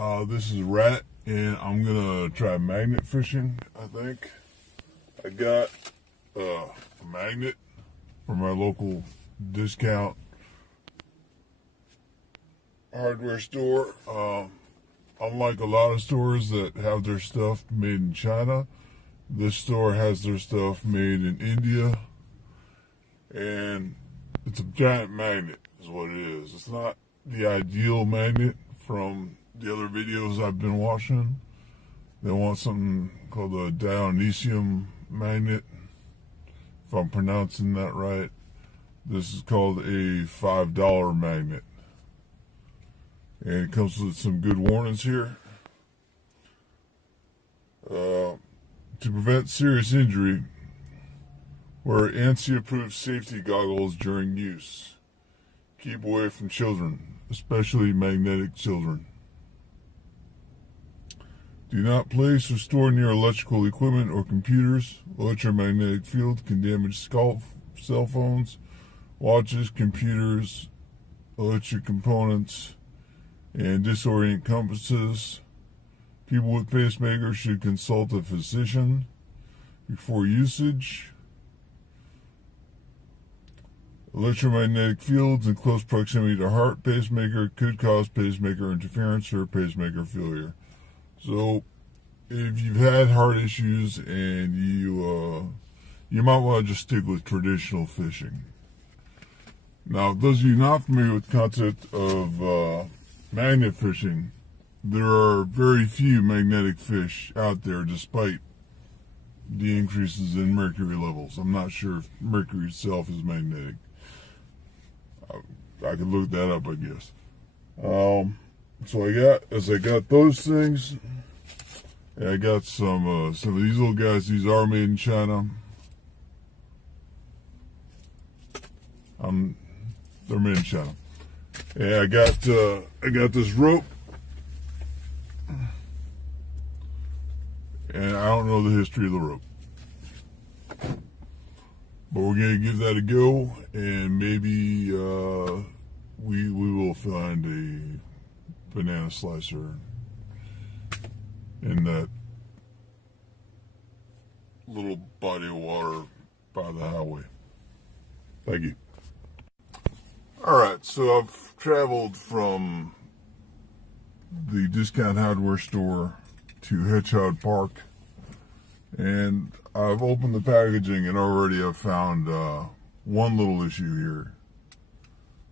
This is Rat, and I'm gonna try magnet fishing. I think I got a magnet from my local discount hardware store. Unlike a lot of stores that have their stuff made in China, this store has their stuff made in India, and it's a giant magnet is what it is. It's not the ideal magnet from the other videos I've been watching. They want something called a Dionysium magnet, if I'm pronouncing that right. This is called a $5 magnet, and it comes with some good warnings here. To prevent serious injury, wear ANSI-approved safety goggles during use. Keep away from children, especially magnetic children. Do not place or store near electrical equipment or computers. Electromagnetic field can damage cell phones, watches, computers, electric components, and disorient compasses. People with pacemakers should consult a physician before usage. Electromagnetic fields in close proximity to heart pacemaker could cause pacemaker interference or pacemaker failure. So, if you've had heart issues and you might want to just stick with traditional fishing. Now, those of you not familiar with the concept of magnet fishing, there are very few magnetic fish out there despite the increases in mercury levels. I'm not sure if mercury itself is magnetic. I could look that up, I guess. So I got those things, and I got some of these little guys. These are made in China. They're made in China. And I got this rope, and I don't know the history of the rope, but we're gonna give that a go, and maybe we will find a banana slicer in that little body of water by the highway. Thank you. Alright, so I've traveled from the discount hardware store to Hedgehog Park, and I've opened the packaging, and already I've found one little issue here.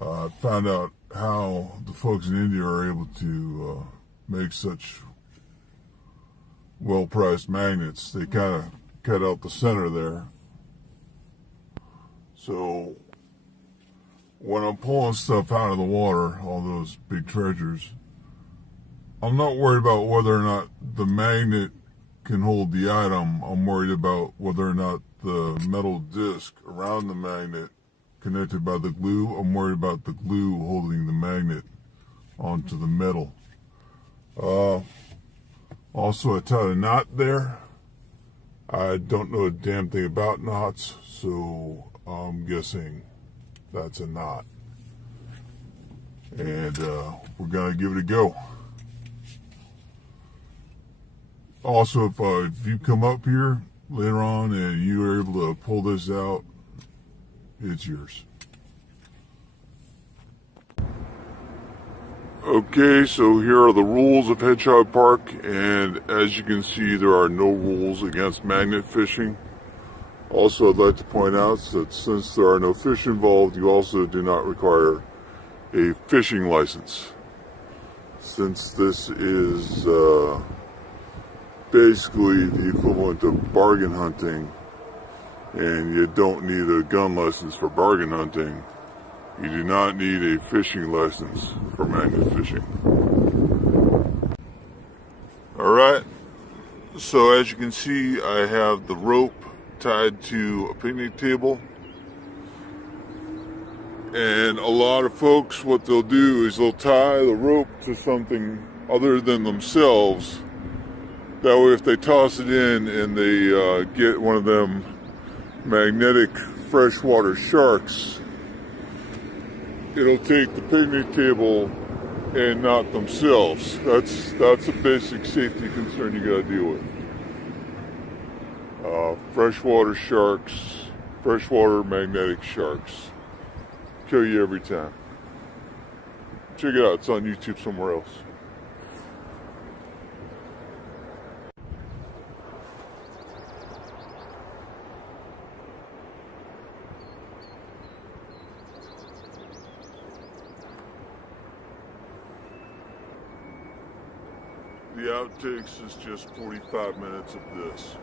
I found out how the folks in India are able to make such well-priced magnets. They kind of cut out the center there. So when I'm pulling stuff out of the water, all those big treasures, I'm not worried about whether or not the magnet can hold the item. I'm worried about whether or not the metal disc around the magnet connected by the glue. I'm worried about the glue holding the magnet onto the metal. Also, I tied a knot there. I don't know a damn thing about knots, so I'm guessing that's a knot. And we're gonna give it a go. Also, if you come up here later on and you are able to pull this out, it's yours. Okay, so here are the rules of Hedgehog Park, and as you can see, there are no rules against magnet fishing. Also, I'd like to point out that since there are no fish involved, you also do not require a fishing license. Since this is basically the equivalent of bargain hunting, and you don't need a gun license for bargain hunting, you do not need a fishing license for magnet fishing. Alright, so as you can see, I have the rope tied to a picnic table, and a lot of folks, what they'll do is they'll tie the rope to something other than themselves. That way, if they toss it in and they get one of them magnetic freshwater sharks, it'll take the picnic table and not themselves. That's a basic safety concern you got to deal with. Freshwater sharks, freshwater magnetic sharks, kill you every time. Check it out, it's on YouTube somewhere else. The outtakes is just 45 minutes of this.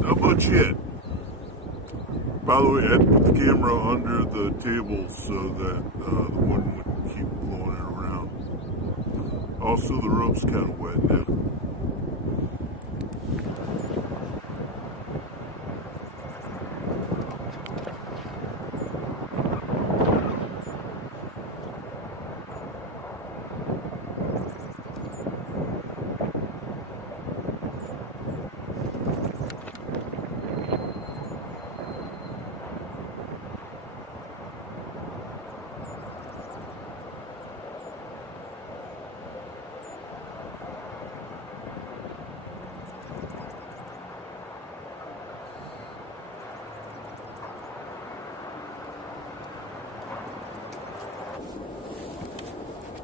Not much yet. By the way, I had to put the camera under the table so that the wind wouldn't keep blowing it around. Also, the rope's kind of wet now.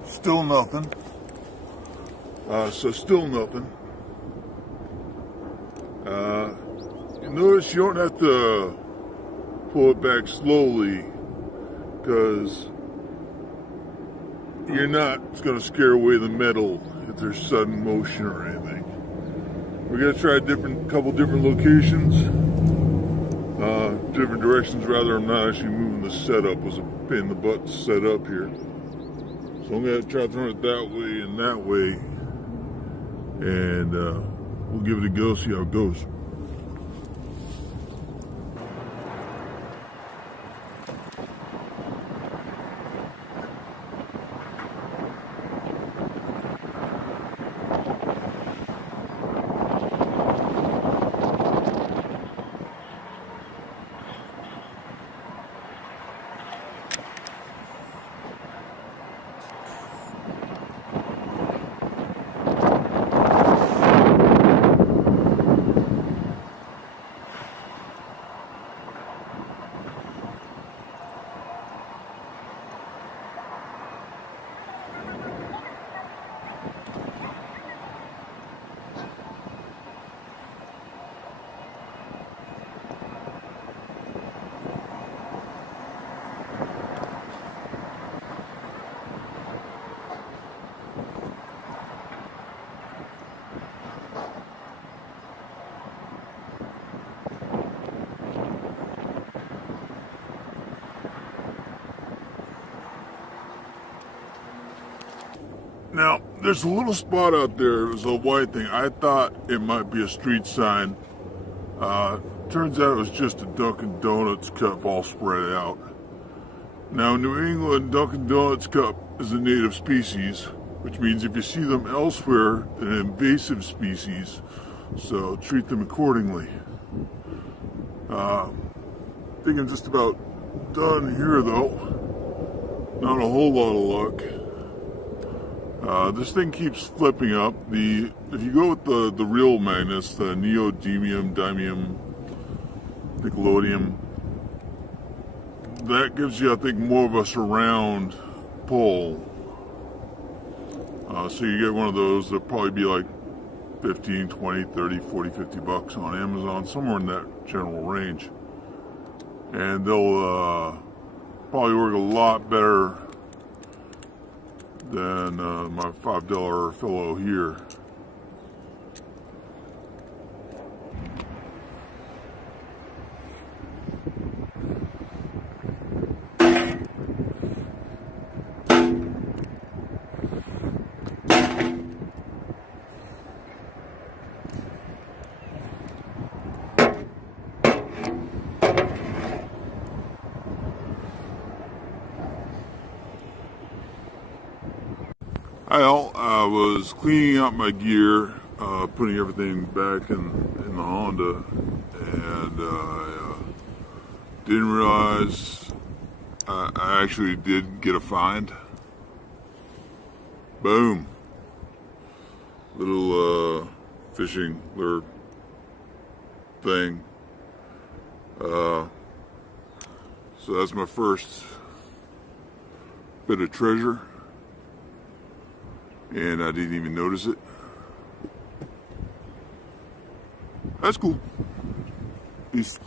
Still nothing. Still nothing. You notice you don't have to pull it back slowly because you're not going to scare away the metal if there's sudden motion or anything. We're going to try couple different locations, different directions rather. I'm not actually moving the setup. It was a pain in the butt to set up here. So I'm going to try throwing it that way and that way, and we'll give it a go, see how it goes. Now, there's a little spot out there. It was a white thing. I thought it might be a street sign. Turns out it was just a Dunkin' Donuts cup all spread out. Now, in New England, Dunkin' Donuts cup is a native species, which means if you see them elsewhere, they're an invasive species, so treat them accordingly. I think I'm just about done here, though. Not a whole lot of luck. This thing keeps flipping up. If you go with the real magnets, the neodymium, dymium, nickelodeum, that gives you, I think, more of a surround pull. So you get one of those, that'll probably be like 15, 20, 30, 40, 50 bucks on Amazon, somewhere in that general range. and they'll probably work a lot better than my $5 fellow here. Well, I was cleaning out my gear, putting everything back in the Honda, and I didn't realize I actually did get a find. Boom. Little fishing lure thing. So that's my first bit of treasure. And I didn't even notice it. That's cool. Peace.